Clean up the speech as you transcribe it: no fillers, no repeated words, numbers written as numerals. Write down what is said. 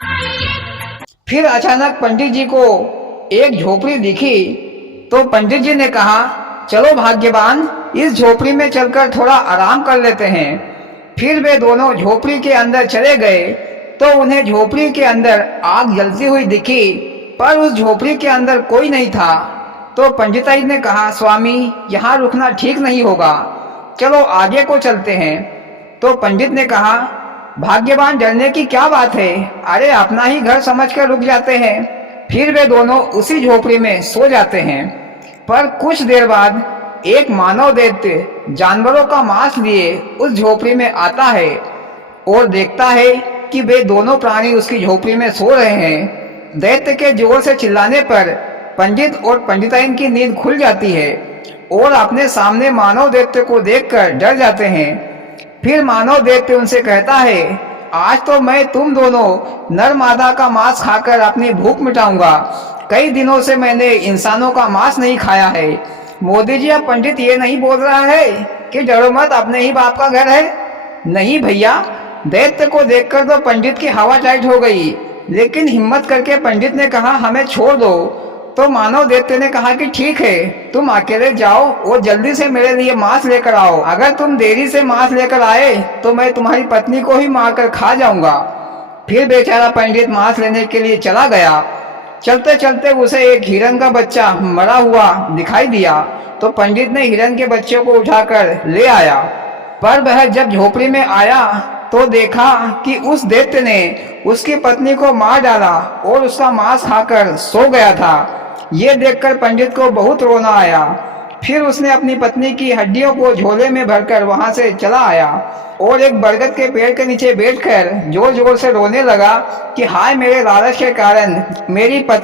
फिर अचानक पंडित जी को एक झोपड़ी दिखी, तो पंडित जी ने कहा, चलो भाग्यवान, इस झोपड़ी में चलकर थोड़ा आराम कर लेते हैं। फिर वे दोनों झोपड़ी के अंदर चले गए, तो उन्हें झोपड़ी के अंदर आग जलती हुई दिखी, पर उस झोपड़ी के अंदर कोई नहीं था। तो पंडिताई ने कहा, स्वामी, यहाँ रुकना ठीक नहीं होगा, चलो आगे को चलते हैं। तो पंडित ने कहा, भाग्यवान, डरने की क्या बात है, अरे अपना ही घर समझकर रुक जाते हैं। फिर वे दोनों उसी झोपड़ी में सो जाते हैं। पर कुछ देर बाद एक मानव दैत्य जानवरों का मांस लिए उस झोपड़ी में आता है और देखता है कि वे दोनों प्राणी उसकी झोपड़ी में सो रहे हैं। दैत्य के जोर से चिल्लाने पर पंडित और पंडिताइन की नींद खुल जाती है और अपने सामने मानव दैत्य को देखकर डर जाते हैं। फिर मानव दैत्य उनसे कहता है, आज तो मैं तुम दोनों नर मादा का मांस खाकर अपनी भूख मिटाऊंगा। कई दिनों से मैंने इंसानों का मांस नहीं खाया है। मोदी जी, अब पंडित ये नहीं बोल रहा है कि डरो मत, अपने ही बाप का घर है? नहीं भैया। दैत्य को देखकर तो पंडित की हवा टाइट हो गई, लेकिन हिम्मत करके पंडित ने कहा, हमें छोड़ दो। तो मानव दैत्य ने कहा कि ठीक है, तुम अकेले जाओ और जल्दी से मेरे लिए मांस लेकर आओ। अगर तुम देरी से मांस लेकर आए तो मैं तुम्हारी पत्नी को ही मारकर खा जाऊंगा। फिर बेचारा पंडित मांस लेने के लिए चला गया। चलते चलते उसे एक हिरन का बच्चा मरा हुआ दिखाई दिया, तो पंडित ने हिरन के बच्चे को उठाकर ले आया। पर वह जब झोपड़ी में आया तो देखा कि उस दैत्य ने उसकी पत्नी को मार डाला और उसका मांस खाकर सो गया था। ये देखकर पंडित को बहुत रोना आया। फिर उसने अपनी पत्नी की हड्डियों को झोले में भरकर वहां से चला आया और एक बरगद के पेड़ के नीचे बैठकर जोर जोर से रोने लगा कि हाय, मेरे लालच के कारण मेरी पत्नी